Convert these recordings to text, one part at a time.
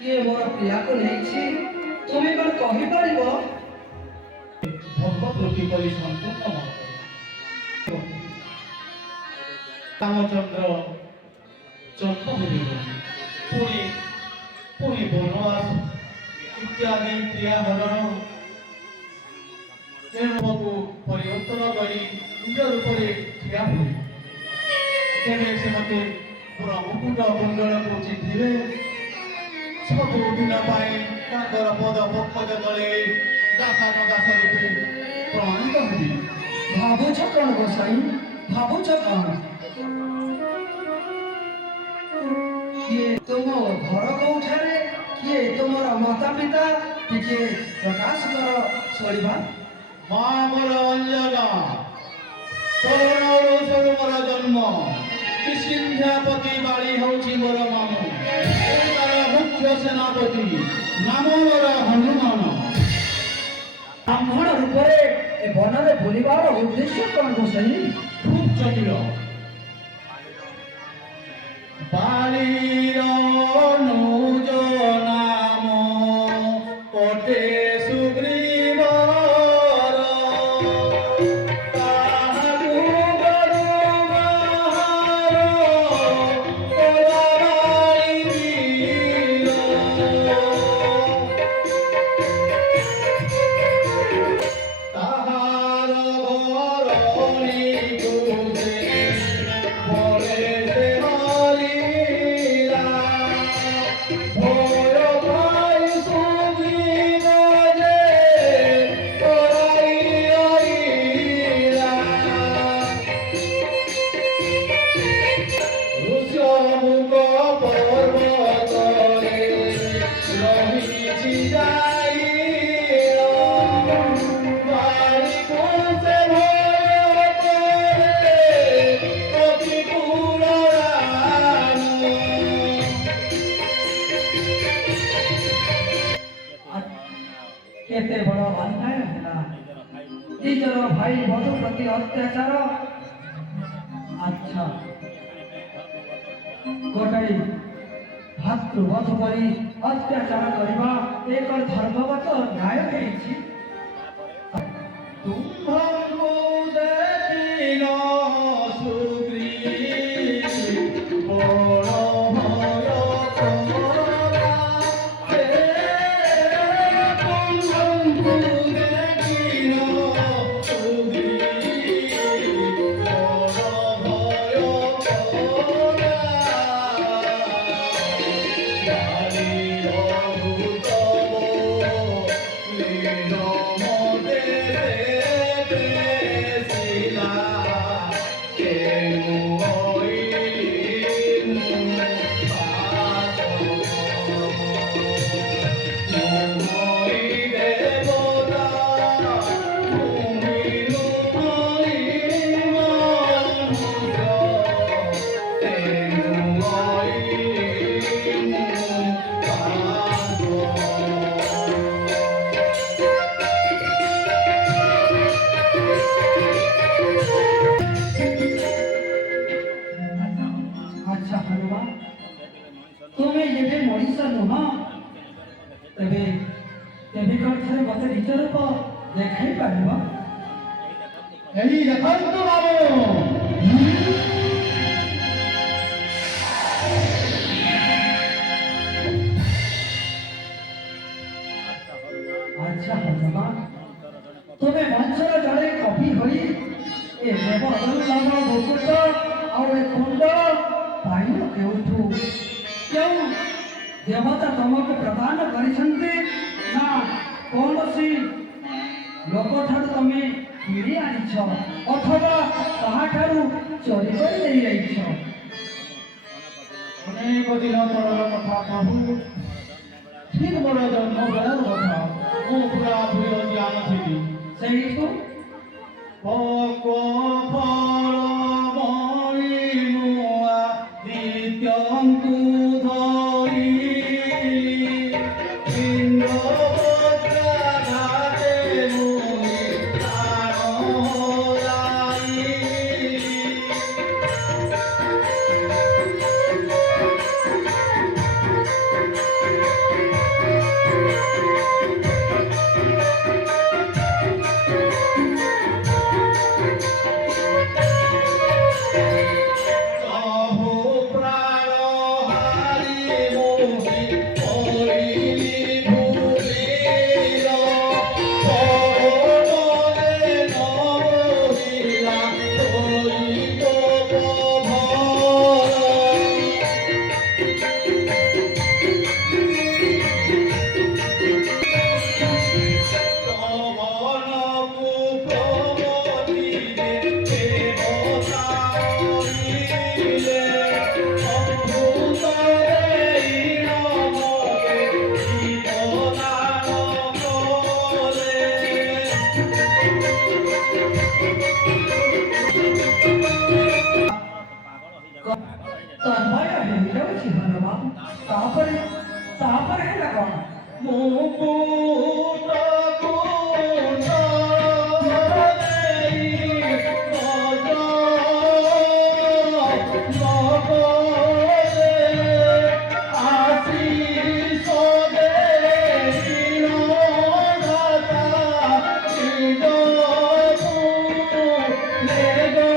କିଏ ମୋର ପ୍ରିୟାକୁ ନେଇଛି ତୁମେ କ'ଣ କହିପାରିବ? ଭଗବତ କିପରି ସମ୍ପୂର୍ଣ୍ଣ ରାମଚନ୍ଦ୍ର ଚନ୍ଦ୍ର ପୁଣି ପୁଣି ବନବାସ ଇତ୍ୟାଦି କ୍ରିୟାହରଣ ପ୍ରେମକୁ ପରିବର୍ତ୍ତନ କରି ନିଜ ରୂପରେ ଠିଆ ହୁଏ। ତେବେ ସେ ମୋତେ ପୁରା ମୁକୁଟ ମଣ୍ଡଳକୁ ଚିନ୍ଧିବେ ସବୁଦିନ ପାଇଁ ତାଙ୍କର ପଦ ପଙ୍କଜ ତଳେ ଦାସ ରୂପେ ପ୍ରମାଣିତ ହେବି। ଭାବୁଛ କ'ଣ ଗୋସାଇ? ଭାବୁଛ କ'ଣ? କିଏ ତୁମ ଘର କୋଉଠାରେ? କିଏ ତୁମର ମାତା ପିତା? ଟିକେ ପ୍ରକାଶ କର ଶୁଣିବା। ମା ମୋର ଅଞ୍ଜନା, ତରୁଣରୁ ସରୁ ମୋର ଜନ୍ମ, କିଷ୍କିନ୍ଧ୍ୟାପତି ବାଳି ହେଉଛି ମୋର ମାମୁଁ, ମୁଖ୍ୟ ସେନାପତି ନାମ ମୋର ହନୁମାନ। ବ୍ରାହ୍ମଣ ରୂପରେ ଏ ବନରେ ବୁଲିବାର ଉଦ୍ଦେଶ୍ୟ କ'ଣ ଗୋସାଇ? ଖୁବ୍ ଜଟିଳ। ବାଳିର ଅନୁଜ ନାମ କୋଟେ ସୁଗ୍ରୀବର, ତାହାକୁ ବଡ଼ୁ ବାହାର କଲା ବାଳି ବୀର। ତାହାର ଘରଣୀ ଗୁଜେ ବଳେ ସେ ହରିଲା, ଭୟ ପାଇ ସୁଗ୍ରୀବ ଯେ କରାଇ ରହିଲା। ଋଷ୍ୟମୁଖ ପର୍ବତରେ ରହିଛି ଯାଇ, ବାଳିକୁ ସେ ଭୟ କରେ ପ୍ରତିକୂଳ ରାଣୀ। କେତେ ବଡ଼ ଅନ୍ୟାୟ ହେଲା! ନିଜର ଭାଇ ବଧୂ ପ୍ରତି ଅତ୍ୟାଚାର। ଆଚ୍ଛା, ଗୋଟାଏ ଭାତୃବଧ କରି ଅତ୍ୟାଚାର କରିବା ଏକ ଧର୍ମଗତ ନ୍ୟାୟ ହେଇଛି। ତୁମ୍ଭଙ୍କୁ ଦେଖିଲ ସୁଗ୍ରୀବ ବଡ଼ ଭୟ କଲା, ହେ ତୁମ୍ଭଙ୍କୁ ଦେଖିଲ ସୁଗ୍ରୀବ ବଡ଼ ଭୟ କଲା। ବାଳିର ଭୂତମ ଲୀନ ମତେ ବେଶିଲା, କେଉଁ ହଇଲି ମୁଁ ପାସ ତୁମରି ଦେବତା, ଭୂମି ନୁହଁଇ ମନୁଷ୍ୟ, କେଉଁ ହଇଲି ମୁଁ ପାସ। ଆଚ୍ଛା ହନୁମାନ, ତୁମେ ଯେବେ ମଣିଷ ନୁହଁ, ତେବେ ତେବେ କ'ଣ ଥରେ ମୋତେ ନିଜ ରୂପ ଦେଖାଇ ପାରିବ? ଏହି ଦେଖନ୍ତୁ ବାବୁ, ଆଚ୍ଛା ହନୁମାନ ତୁମେ ମଞ୍ଚର ଜଣେ କବି ହୋଇ ଏ ଦେବଦୁର୍ଲଭ ମୁକୁଟ ଆଉ ଏ କୁଣ୍ଡ ପାଇଲ କେଉଁଠୁ? କେଉଁ ଦେବତା ତମକୁ ପ୍ରଦାନ କରିଛନ୍ତି ନା କୌଣସି ଲୋକଠାରୁ ତମେ କିଣି ଆଣିଛ ଅଥବା କାହାଠାରୁ ଚୋରି କରି ନେଇଯାଇଛ? ଅନେକ ଦିନ ତଳର କଥା ପ୍ରଭୁ, ଠିକ ମୋର ଜନ୍ମ ବେଳର କଥା। ମୁଁ ପୁରାପୁରି ଅଜ୍ଞାନ ଥିଲି। ସେଇଠୁ ପକ ଫଳ ମଣି ନୂଆ ଦିତ୍ୟଙ୍କୁ ଧରି ଇନ୍ଦ୍ର ଘାଟେ ମୁନି ପ୍ରାଣ ହରାଇ। ସବୁ ପ୍ରାଣ ହାରି ମୁନି ପଡ଼ିଲି ଭୂମିର। ପବନରେ ନ ବହିଲା ତୋରି କୋପ ଭର। ପବନକୁ ପ୍ରମୋଦିରେ ଦେବତା ମରିଲେ। ଅମୃତରେ ଇଳମରେ ଜୀବଦାନ କଲେ। ତନ୍ମୟ ହେଇଯାଉଛି ହନୁମାନ। ତାପରେ ତାପରେ ହେଲା କ'ଣ? ମୁକୁଟକୁ ଦେଇ ଗଜ ନଗରେ ଆଶିଷ ଦେଇ ଦାତା ଚିରକୁ ନେଗରେ।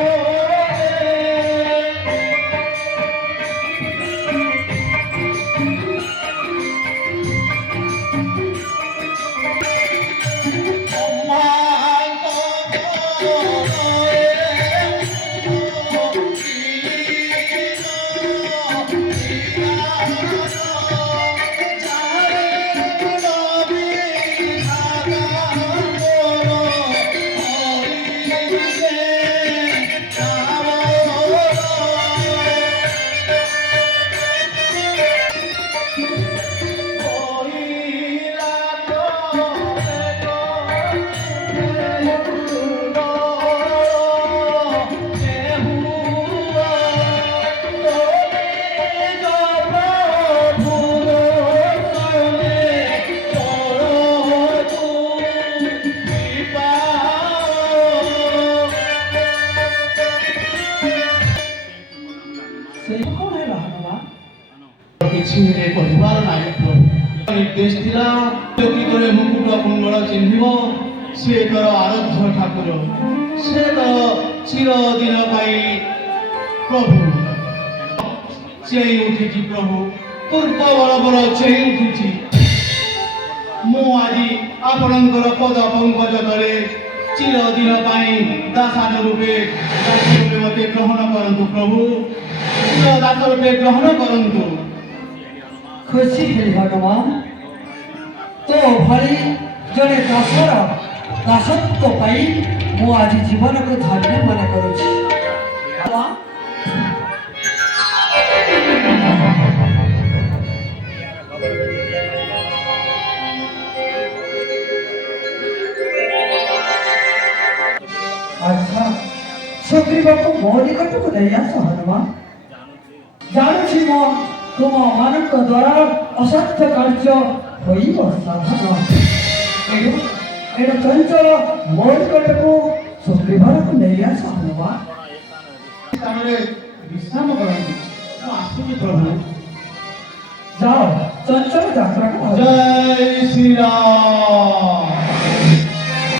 ସେଇ କ'ଣ ହେଲା ହନୁମାନ? କିଛି କହିବାର ନାହିଁ ପ୍ରଭୁ। ନିର୍ଦ୍ଦେଶ ଥିଲା ଯଦି ତୋରେ ମୁକୁଟ କୁଣ୍ଡଳ ଚିହ୍ନିବ, ସେ ତୋର ଆରାଧ୍ୟ ଠାକୁର, ସେ ତୋର ଚିରଦିନ ପାଇଁ ପ୍ରଭୁ। ଚେଇଁ ଉଠିଛି ପ୍ରଭୁ, ପୂର୍ବ ବଳବର ଚେଇଁ ଉଠିଛି। ମୁଁ ଆଜି ଆପଣଙ୍କର ପଦ ପଙ୍କଜ ତଳେ ଚିରଦିନ ପାଇଁ ଦାସାନ ରୂପେ ମୋତେ ଗ୍ରହଣ କରନ୍ତୁ ପ୍ରଭୁ। ଦାସ ରୂପେ ଗ୍ରହଣ କରନ୍ତୁ। ଖୁସି ହେଲି ହନୁମାନ। ତୋ ଭଳି ଜଣେ ଦାସର ଦାସତ୍ୱ ପାଇଁ ମୁଁ ଆଜି ଜୀବନକୁ ଧନ୍ୟ ମନେ କରୁଛି। ଆଚ୍ଛା ସୁଗ୍ରୀବକୁ ମୋ ନିକଟକୁ ନେଇ ଆସ ହନୁମାନ। ଜାଣୁଛି ମୁଁ ତୁମମାନଙ୍କ ଦ୍ୱାରା ଅସାଧ୍ୟ କାର୍ଯ୍ୟ ହୋଇବ ସାଧନ। ଏଣୁ ଚଞ୍ଚଳ ମୋ ନିକଟକୁ ସୁଗ୍ରୀବକୁ ନେଇ ଆସ ହନୁମାନ। ସ୍ଥାନରେ ବିଶ୍ରାମ କରନ୍ତୁ। ମୁଁ ଆସୁଛି ପ୍ରଭୁ। ଯାଅ ଚଞ୍ଚଳ ଯାତ୍ରା କର। ଜୟ ଶ୍ରୀରାମ।